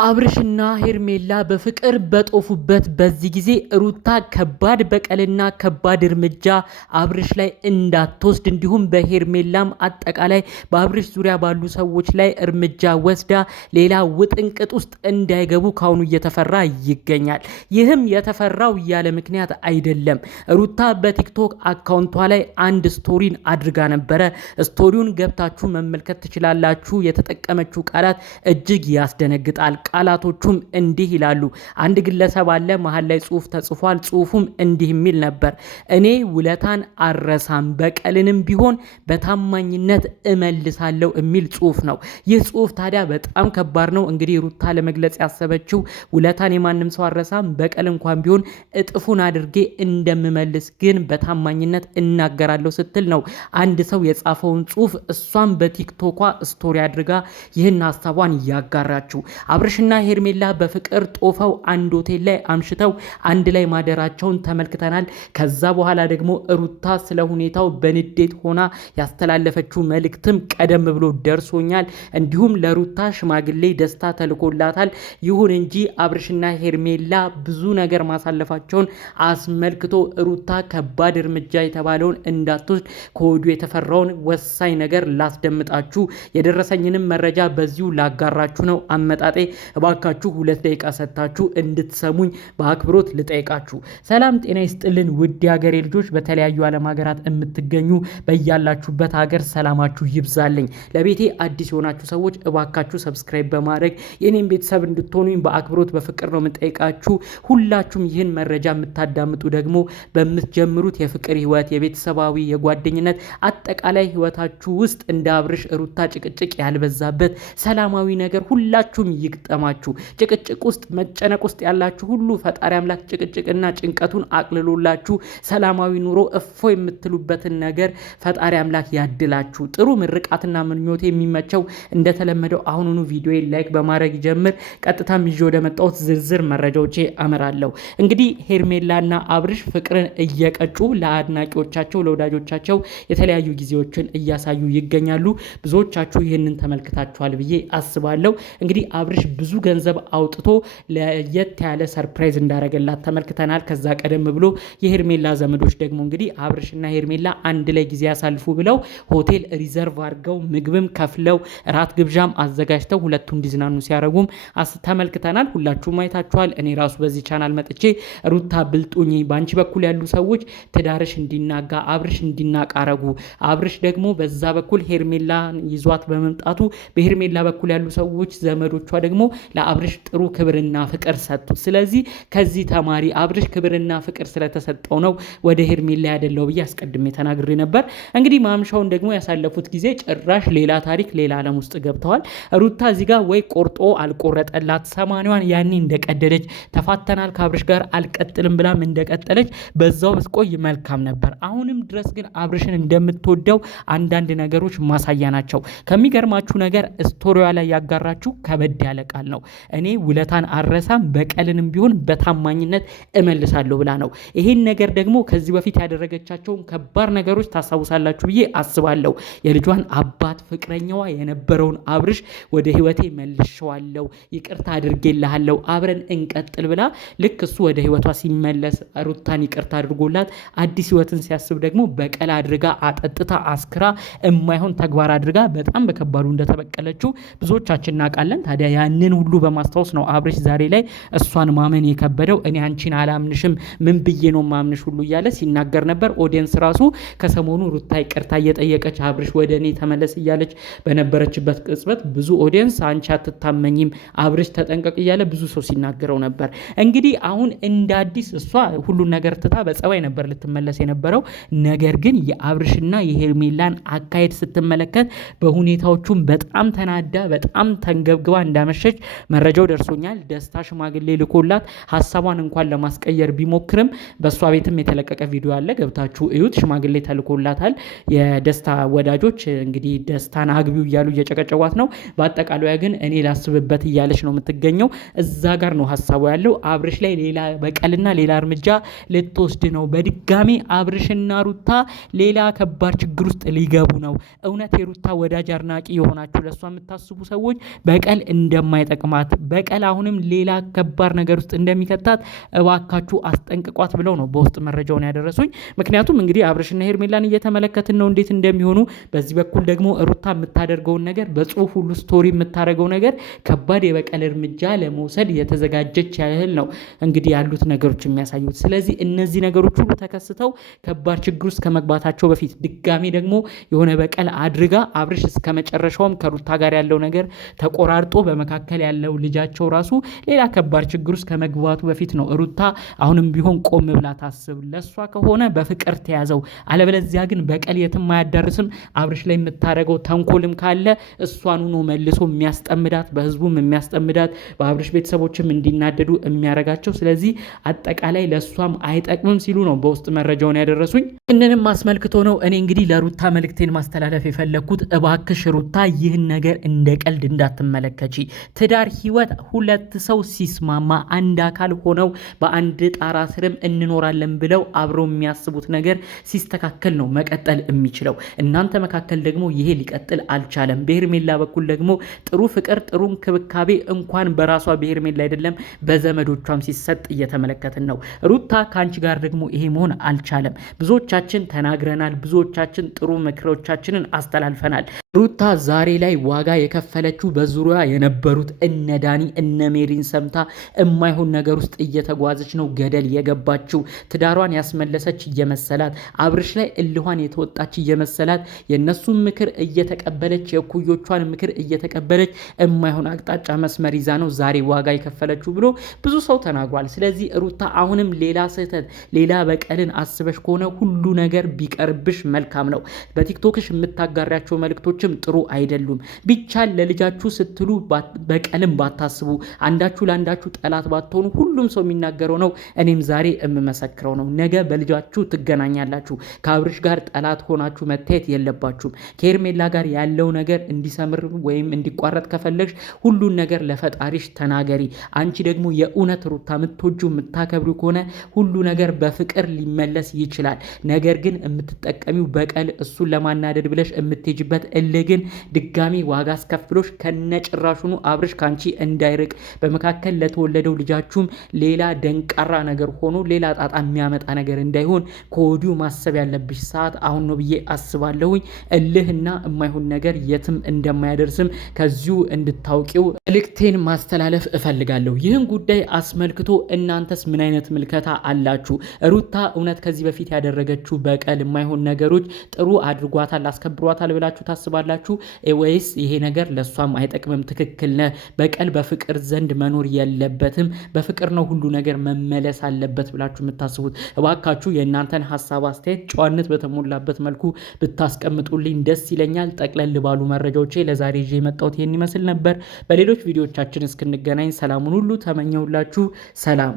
አብርሽና ሄርሜላ በፍቅር በጦፉበት በዚህ ጊዜ ሩታ ከባድ በቀልና ከባድ እርምጃ አብርሽ ላይ እንዳትወስድ እንዲሁም በሄርሜላም አጠቃላይ በአብርሽ ዙሪያ ባሉ ሰዎች ላይ እርምጃ ወስዳ ሌላ ውጥንቅጥ ውስጥ እንዳይገቡ ካሁኑ እየተፈራ ይገኛል። ይህም የተፈራው ያለ ምክንያት አይደለም። ሩታ በቲክቶክ አካውንቷ ላይ አንድ ስቶሪን አድርጋ ነበረ። ስቶሪውን ገብታችሁ መመልከት ትችላላችሁ። የተጠቀመችው ቃላት እጅግ ያስደነግጣል። ቃላቶቹም እንዲህ ይላሉ። አንድ ግለሰብ አለ፣ መሃል ላይ ጽሁፍ ተጽፏል። ጽሁፉም እንዲህ የሚል ነበር። እኔ ውለታን አረሳም፣ በቀልንም ቢሆን በታማኝነት እመልሳለሁ የሚል ጽሁፍ ነው። ይህ ጽሁፍ ታዲያ በጣም ከባድ ነው። እንግዲህ ሩታ ለመግለጽ ያሰበችው ውለታን የማንም ሰው አረሳም፣ በቀል እንኳን ቢሆን እጥፉን አድርጌ እንደምመልስ ግን በታማኝነት እናገራለሁ ስትል ነው አንድ ሰው የጻፈውን ጽሁፍ እሷም በቲክቶኳ ስቶሪ አድርጋ ይህን ሀሳቧን ያጋራችው። አብርሽና ሄርሜላ በፍቅር ጦፈው አንድ ሆቴል ላይ አምሽተው አንድ ላይ ማደራቸውን ተመልክተናል። ከዛ በኋላ ደግሞ ሩታ ስለ ሁኔታው በንዴት ሆና ያስተላለፈችው መልእክትም ቀደም ብሎ ደርሶኛል። እንዲሁም ለሩታ ሽማግሌ ደስታ ተልኮላታል። ይሁን እንጂ አብርሽና ሄርሜላ ብዙ ነገር ማሳለፋቸውን አስመልክቶ ሩታ ከባድ እርምጃ የተባለውን እንዳትወስድ ከወዲሁ የተፈራውን ወሳኝ ነገር ላስደምጣችሁ፣ የደረሰኝንም መረጃ በዚሁ ላጋራችሁ ነው አመጣጤ። እባካችሁ 2 ደቂቃ ሰጥታችሁ እንድትሰሙኝ በአክብሮት ልጠይቃችሁ። ሰላም ጤና ይስጥልን ውድ ሀገሬ ልጆች፣ በተለያዩ ዓለም ሀገራት የምትገኙ በያላችሁበት ሀገር ሰላማችሁ ይብዛልኝ። ለቤቴ አዲስ የሆናችሁ ሰዎች እባካችሁ ሰብስክራይብ በማድረግ የኔን ቤተሰብ እንድትሆኑኝ በአክብሮት በፍቅር ነው የምጠይቃችሁ። ሁላችሁም ይህን መረጃ የምታዳምጡ ደግሞ በምትጀምሩት የፍቅር ህይወት፣ የቤተሰባዊ የጓደኝነት አጠቃላይ ህይወታችሁ ውስጥ እንደ አብርሽ ሩታ ጭቅጭቅ ያልበዛበት ሰላማዊ ነገር ሁላችሁም ይግጠማችሁ። ጭቅጭቅ ውስጥ መጨነቅ ውስጥ ያላችሁ ሁሉ ፈጣሪ አምላክ ጭቅጭቅና ጭንቀቱን አቅልሎላችሁ ሰላማዊ ኑሮ እፎ የምትሉበትን ነገር ፈጣሪ አምላክ ያድላችሁ። ጥሩ ምርቃትና ምኞቴ የሚመቸው እንደተለመደው አሁኑኑ ቪዲዮ ላይክ በማድረግ ጀምር። ቀጥታም ይዤ ወደ መጣሁት ዝርዝር መረጃዎቼ አመራለሁ። እንግዲህ ሄርሜላና አብርሽ ፍቅርን እየቀጩ ለአድናቂዎቻቸው ለወዳጆቻቸው የተለያዩ ጊዜዎችን እያሳዩ ይገኛሉ። ብዙዎቻችሁ ይህንን ተመልክታችኋል ብዬ አስባለሁ። እንግዲህ አብርሽ ብዙ ገንዘብ አውጥቶ ለየት ያለ ሰርፕራይዝ እንዳረገላት ተመልክተናል። ከዛ ቀደም ብሎ የሄርሜላ ዘመዶች ደግሞ እንግዲህ አብርሽና ሄርሜላ አንድ ላይ ጊዜ ያሳልፉ ብለው ሆቴል ሪዘርቭ አድርገው ምግብም ከፍለው ራት ግብዣም አዘጋጅተው ሁለቱ እንዲዝናኑ ሲያረጉም ተመልክተናል። ሁላችሁም አይታችኋል። እኔ ራሱ በዚህ ቻናል መጥቼ ሩታ ብልጡኝ፣ ባንቺ በኩል ያሉ ሰዎች ትዳርሽ እንዲናጋ አብርሽ እንዲናቃረጉ፣ አብርሽ ደግሞ በዛ በኩል ሄርሜላ ይዟት በመምጣቱ በሄርሜላ በኩል ያሉ ሰዎች ዘመዶቿ ደግሞ ለአብርሽ ጥሩ ክብርና ፍቅር ሰጡ። ስለዚህ ከዚህ ተማሪ አብርሽ ክብርና ፍቅር ስለተሰጠው ነው ወደ ሄርሜላ ያደለው ብዬ አስቀድሜ ተናግሬ ነበር። እንግዲህ ማምሻውን ደግሞ ያሳለፉት ጊዜ ጭራሽ ሌላ ታሪክ ሌላ ዓለም ውስጥ ገብተዋል። ሩታ እዚህ ጋር ወይ ቆርጦ አልቆረጠላት፣ ሰማኒዋን ያኔ እንደቀደደች ተፋተናል ከአብርሽ ጋር አልቀጥልም ብላም እንደቀጠለች በዛው ብትቆይ መልካም ነበር። አሁንም ድረስ ግን አብርሽን እንደምትወደው አንዳንድ ነገሮች ማሳያ ናቸው። ከሚገርማችሁ ነገር ስቶሪዋ ላይ ያጋራችሁ ከበድ ያለ ቃል ነው። እኔ ውለታን አረሳም፣ በቀልንም ቢሆን በታማኝነት እመልሳለሁ ብላ ነው። ይሄን ነገር ደግሞ ከዚህ በፊት ያደረገቻቸውን ከባድ ነገሮች ታስታውሳላችሁ ብዬ አስባለሁ። የልጇን አባት ፍቅረኛዋ የነበረውን አብርሽ ወደ ህይወቴ መልሼዋለሁ፣ ይቅርታ አድርጌልሃለሁ፣ አብረን እንቀጥል ብላ ልክ እሱ ወደ ህይወቷ ሲመለስ ሩታን ይቅርታ አድርጎላት አዲስ ህይወትን ሲያስብ ደግሞ በቀል አድርጋ አጠጥታ አስክራ የማይሆን ተግባር አድርጋ በጣም በከባዱ እንደተበቀለችው ብዙዎቻችን እናውቃለን። ታዲያ ያንን ሁሉ በማስታወስ ነው አብርሽ ዛሬ ላይ እሷን ማመን የከበደው። እኔ አንቺን አላምንሽም፣ ምን ብዬ ነው ማምንሽ ሁሉ እያለ ሲናገር ነበር። ኦዲየንስ ራሱ ከሰሞኑ ሩታ ይቅርታ እየጠየቀች አብርሽ ወደ እኔ ተመለስ እያለች በነበረችበት ቅጽበት ብዙ ኦዲየንስ አንቺ አትታመኝም፣ አብርሽ ተጠንቀቅ እያለ ብዙ ሰው ሲናገረው ነበር። እንግዲህ አሁን እንደ አዲስ እሷ ሁሉን ነገር ትታ በጸባይ ነበር ልትመለስ የነበረው። ነገር ግን የአብርሽና የሄርሜላን አካሄድ ስትመለከት በሁኔታዎቹም በጣም ተናዳ በጣም ተንገብግባ እንዳመሸች መረጃው ደርሶኛል። ደስታ ሽማግሌ ልኮላት ሀሳቧን እንኳን ለማስቀየር ቢሞክርም በእሷ ቤትም የተለቀቀ ቪዲዮ አለ፣ ገብታችሁ እዩት። ሽማግሌ ተልኮላታል። የደስታ ወዳጆች እንግዲህ ደስታን አግቢው እያሉ እየጨቀጨቋት ነው። በአጠቃላይ ግን እኔ ላስብበት እያለች ነው የምትገኘው። እዛ ጋር ነው ሀሳቡ ያለው። አብርሽ ላይ ሌላ በቀልና ሌላ እርምጃ ልትወስድ ነው። በድጋሚ አብርሽና ሩታ ሌላ ከባድ ችግር ውስጥ ሊገቡ ነው። እውነት የሩታ ወዳጅ አድናቂ የሆናችሁ ለእሷ የምታስቡ ሰዎች በቀል እንደማይጠ እንደማይጠቅማት በቀል አሁንም ሌላ ከባድ ነገር ውስጥ እንደሚከታት እባካችሁ አስጠንቅቋት ብለው ነው በውስጥ መረጃውን ያደረሱኝ። ምክንያቱም እንግዲህ አብርሽና ሄርሜላን እየተመለከትን ነው እንዴት እንደሚሆኑ። በዚህ በኩል ደግሞ ሩታ የምታደርገውን ነገር በጽሁፍ ሁሉ ስቶሪ የምታደርገው ነገር ከባድ የበቀል እርምጃ ለመውሰድ የተዘጋጀች ያህል ነው እንግዲህ ያሉት ነገሮች የሚያሳዩት። ስለዚህ እነዚህ ነገሮች ሁሉ ተከስተው ከባድ ችግር ውስጥ ከመግባታቸው በፊት ድጋሚ ደግሞ የሆነ በቀል አድርጋ አብርሽ እስከ መጨረሻውም ከሩታ ጋር ያለው ነገር ተቆራርጦ በመካከል ያለው ልጃቸው ራሱ ሌላ ከባድ ችግር ውስጥ ከመግባቱ በፊት ነው ሩታ አሁንም ቢሆን ቆም ብላ ታስብ። ለሷ ከሆነ በፍቅር ተያዘው፣ አለበለዚያ ግን በቀል የትም አያዳርስም። አብርሽ ላይ የምታደርገው ተንኮልም ካለ እሷኑ ነው መልሶ የሚያስጠምዳት፣ በህዝቡም የሚያስጠምዳት፣ በአብርሽ ቤተሰቦችም እንዲናደዱ የሚያረጋቸው። ስለዚህ አጠቃላይ ለሷም አይጠቅምም ሲሉ ነው በውስጥ መረጃውን ያደረሱኝ። እነንም አስመልክቶ ነው እኔ እንግዲህ ለሩታ መልእክቴን ማስተላለፍ የፈለግኩት። እባክሽ ሩታ ይህን ነገር እንደ ቀልድ እንዳትመለከቺ። ትዳር ህይወት ሁለት ሰው ሲስማማ አንድ አካል ሆነው በአንድ ጣራ ስርም እንኖራለን ብለው አብረው የሚያስቡት ነገር ሲስተካከል ነው መቀጠል የሚችለው። እናንተ መካከል ደግሞ ይሄ ሊቀጥል አልቻለም። በሄርሜላ በኩል ደግሞ ጥሩ ፍቅር ጥሩ እንክብካቤ እንኳን በራሷ በሄርሜላ አይደለም በዘመዶቿም ሲሰጥ እየተመለከትን ነው። ሩታ ከአንቺ ጋር ደግሞ ይሄ መሆን አልቻለም። ብዙዎቻችን ተናግረናል። ብዙዎቻችን ጥሩ ምክሮቻችንን አስተላልፈናል። ሩታ ዛሬ ላይ ዋጋ የከፈለችው በዙሪያ የነበሩት እነ ዳኒ እነ ሜሪን ሰምታ የማይሆን ነገር ውስጥ እየተጓዘች ነው ገደል የገባችው። ትዳሯን ያስመለሰች እየመሰላት፣ አብርሽ ላይ እልኋን የተወጣች እየመሰላት የነሱን ምክር እየተቀበለች የኩዮቿን ምክር እየተቀበለች የማይሆን አቅጣጫ መስመር ይዛ ነው ዛሬ ዋጋ የከፈለችው ብሎ ብዙ ሰው ተናግሯል። ስለዚህ ሩታ አሁንም ሌላ ስህተት ሌላ በቀልን አስበሽ ከሆነ ሁሉ ነገር ቢቀርብሽ መልካም ነው። በቲክቶክሽ የምታጋሪያቸው መልእክቶችም ጥሩ አይደሉም። ቢቻል ለልጃችሁ ስትሉ በቀልም ባታስቡ፣ አንዳችሁ ለአንዳችሁ ጠላት ባትሆኑ፣ ሁሉም ሰው የሚናገረው ነው። እኔም ዛሬ የምመሰክረው ነው። ነገ በልጃችሁ ትገናኛላችሁ። ከአብርሽ ጋር ጠላት ሆናችሁ መታየት የለባችሁም። ከሄርሜላ ጋር ያለው ነገር እንዲሰምር ወይም እንዲቋረጥ ከፈለግሽ ሁሉን ነገር ለፈጣሪሽ ተናገሪ። አንቺ ደግሞ የእውነት ሩታ የምትወጁ የምታከብሪው ከሆነ ሁሉ ነገር በፍቅር ሊመለስ ይችላል። ነገር ግን የምትጠቀሚው በቀል እሱን ለማናደድ ብለሽ የምትሄጅበት እልህ ግን ድጋሚ ዋጋ አስከፍሎሽ ከነጭራሹኑ አብርሽ ካንቺ እንዳይርቅ በመካከል ለተወለደው ልጃችሁም ሌላ ደንቃራ ነገር ሆኖ ሌላ ጣጣ የሚያመጣ ነገር እንዳይሆን ከወዲሁ ማሰብ ያለብሽ ሰዓት አሁን ነው ብዬ አስባለሁኝ። እልህና የማይሆን ነገር የትም እንደማያደርስም ከዚሁ እንድታውቂው መልእክቴን ማስተላለፍ እፈልጋለሁ። ይህን ጉዳይ አስመልክቶ እናንተስ ምን አይነት ምልከታ አላችሁ? ሩታ እውነት ከዚህ በፊት ያደረገችው በቀል የማይሆን ነገሮች ጥሩ አድርጓታል አስከብሯታል ብላችሁ ታስባላችሁ? ወይስ ይሄ ነገር ለሷም አይጠቅምም? ትክክል ነህ፣ በቀል በፍቅር ዘንድ መኖር የለበትም፣ በፍቅር ነው ሁሉ ነገር መመለስ አለበት ብላችሁ የምታስቡት? እባካችሁ የእናንተን ሀሳብ አስተያየት ጨዋነት በተሞላበት መልኩ ብታስቀምጡልኝ ደስ ይለኛል። ጠቅለል ባሉ መረጃዎቼ ለዛሬ ይዤ የመጣሁት ይህን ይመስል ነበር። በሌሎች ቪዲዮዎቻችን እስክንገናኝ ሰላሙን ሁሉ ተመኘውላችሁ። ሰላም